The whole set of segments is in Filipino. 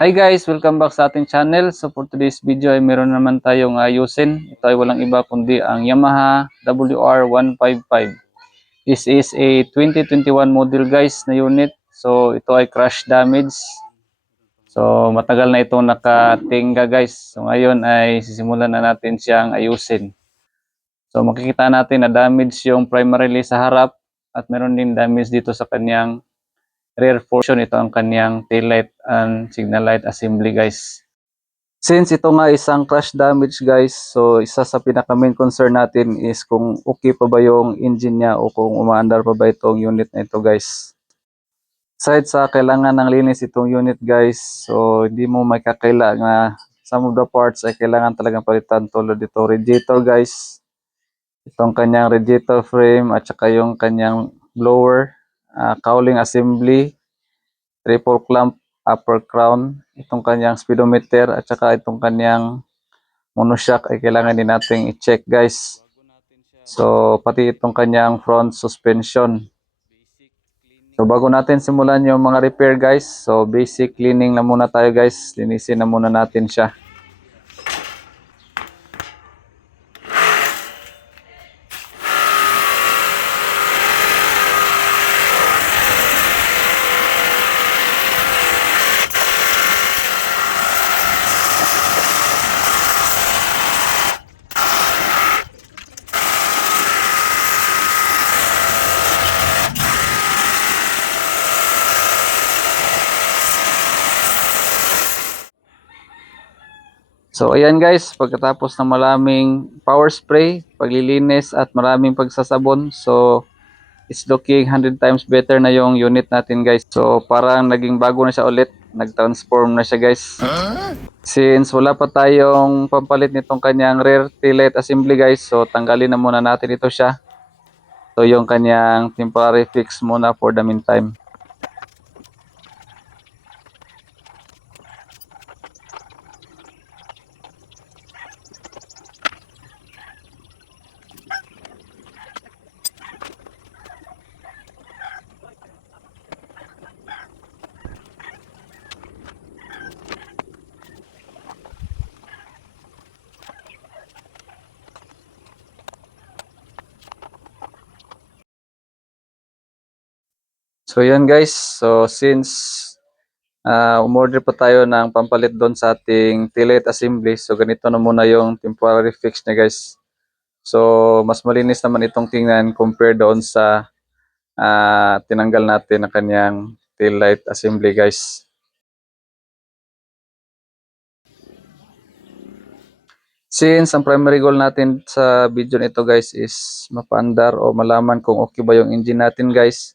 Hi guys, welcome back sa ating channel. So for today's video ay meron naman tayong ayusin. Ito ay walang iba kundi ang Yamaha WR155. This is a 2021 model guys na unit. So ito ay crash damage. So matagal na itong nakatingga guys. So ngayon ay sisimulan na natin siyang ayusin. So makikita natin na damage yung primarily sa harap at meron din damage dito sa kanyang rear portion. Ito ang kanyang tail light and signal light assembly guys. Since ito nga isang crash damage guys, so isa sa pinaka main concern natin is kung okay pa ba yung engine niya o kung umaandar pa ba itong unit na ito guys. Aside sa kailangan ng linis itong unit guys, so hindi mo makakaila na some of the parts ay kailangan talagang palitan tulad dito radiator guys. Itong kanyang radiator frame at saka yung kanyang blower, cowling assembly, triple clamp upper crown, itong kanyang speedometer at saka itong kanyang monoshock ay kailangan din nating i-check guys. So pati itong kanyang front suspension. So bago natin simulan yung mga repair guys, so basic cleaning na muna tayo guys. Linisin na muna natin siya. So ayan guys, pagkatapos ng maraming power spray, paglilinis at maraming pagsasabon, so it's looking 100 times better na yung unit natin guys. So parang naging bago na siya ulit, nag-transform na siya guys. Since wala pa tayong pampalit nitong kanyang rear tail light assembly guys, so tanggalin na muna natin ito siya. So yung kanyang temporary fix muna for the meantime. So yan guys, so since umorder pa tayo ng pampalit doon sa ating tail light assembly, so ganito na muna yung temporary fix niya guys. So mas malinis naman itong tingnan compare doon sa tinanggal natin na kanyang tail light assembly guys. Since ang primary goal natin sa video nito guys is mapaandar o malaman kung okay ba yung engine natin guys.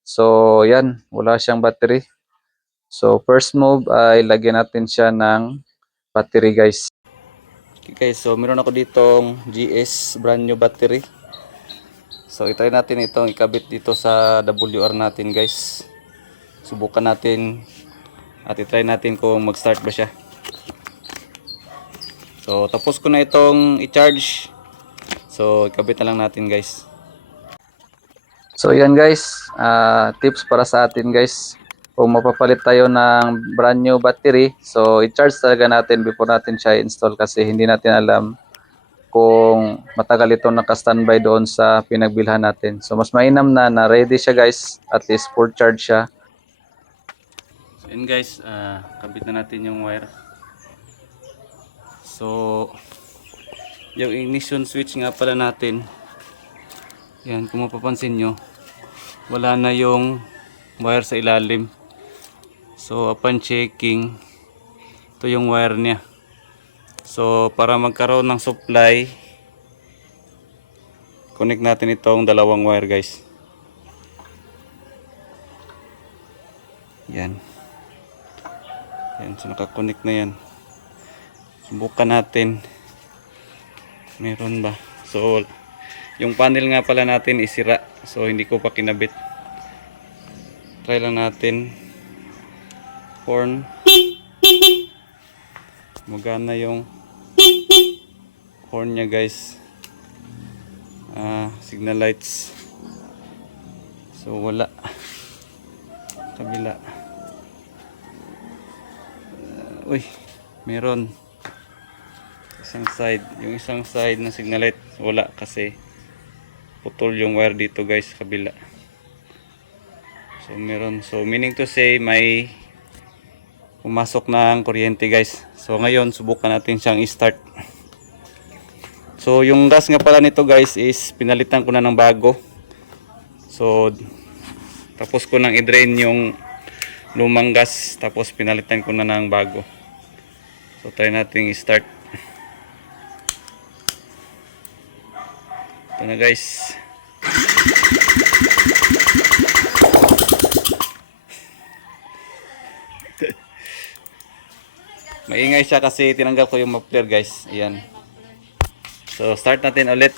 So yan, wala siyang battery. So first move ay lagyan natin siya ng battery guys. Okay guys, so meron ako ditong GS brand new battery. So itry natin itong ikabit dito sa WR natin guys. Subukan natin at itry natin kung mag-start ba siya. So tapos ko na itong i-charge. So ikabit na lang natin guys. So yan guys, tips para sa atin guys. Kung mapapalit tayo ng brand new battery, so i-charge talaga natin before natin siya install kasi hindi natin alam kung matagal itong naka-standby doon sa pinagbilhan natin. So mas mainam na ready siya guys, at least full charge siya. So yun guys, kabit na natin yung wire. So yung ignition switch nga pala natin, yan kung mapapansin nyo, wala na yung wire sa ilalim. So upon checking, ito yung wire niya. So para magkaroon ng supply, connect natin itong dalawang wire guys. Yan. Yan, so nakakonect na yan. Subukan natin. Meron ba? So yung panel nga pala natin isira. So hindi ko pa kinabit. Try lang natin. Horn. Magana yung horn niya guys. Signal lights. So wala. Kabila. Uy, meron isang side. Yung isang side ng signal light wala kasi putol yung wire dito guys sa kabila. So meron, so meaning to say may pumasok ng kuryente guys. So ngayon subukan natin siyang i-start. So yung gas nga pala nito guys is pinalitan ko na ng bago. So tapos ko nang i-drain yung lumang gas, tapos pinalitan ko na ng bago. So try natin i-start. Ito na guys. Maingay siya kasi tinanggal ko yung muffler guys. Ayan. So start natin ulit.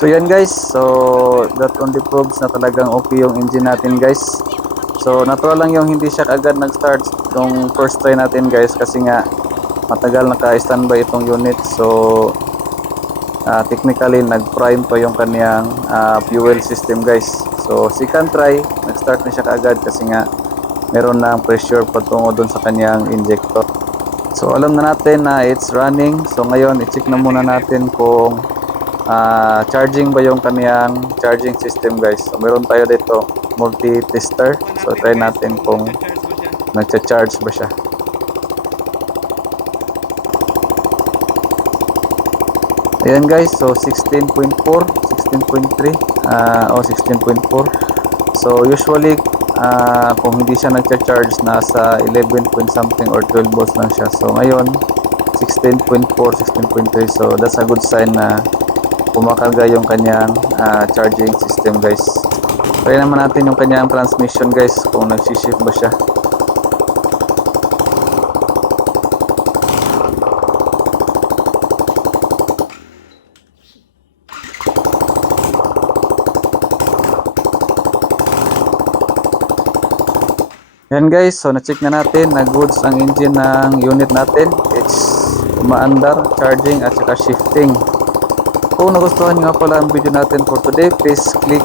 So yan guys, so that only proves na talagang okay yung engine natin guys. So natural lang yung hindi siya agad nag-start yung first try natin guys kasi nga matagal naka-standby itong unit. So technically nag-prime pa yung kaniyang fuel system guys. So second try, nag-start na siya kaagad kasi nga meron na pressure patungo dun sa kaniyang injector. So alam na natin na it's running. So ngayon i-check na muna natin kung charging ba yung kaniyang charging system guys. So meron tayo dito multi-tester. So try natin kung nagcha-charge ba siya. Ayan guys, so 16.4, 16.3 o 16.4. So usually kung hindi siya nagcha-charge nasa 11 point something or 12 volts lang siya. So ngayon 16.4, 16.3. So that's a good sign na kumakarga yung kanyang charging system guys. Try naman natin yung kanyang transmission guys kung nagsishift ba siya. Yan guys, so na-check na natin na goods ang engine ng unit natin. It's umaandar, charging at saka shifting. Kung nagustuhan nyo nga pala ang video natin for today, please click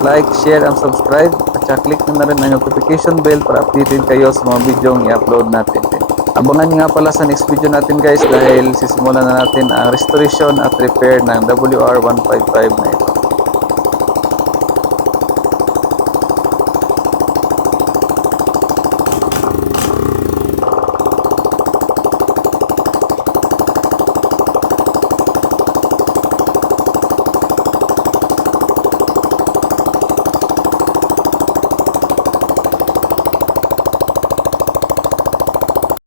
like, share, and subscribe. At saka click nyo na rin ang notification bell para updated kayo sa mga video i-upload natin. Abangan nyo nga pala sa next video natin guys dahil sisimulan na natin ang restoration at repair ng WR155 na ito.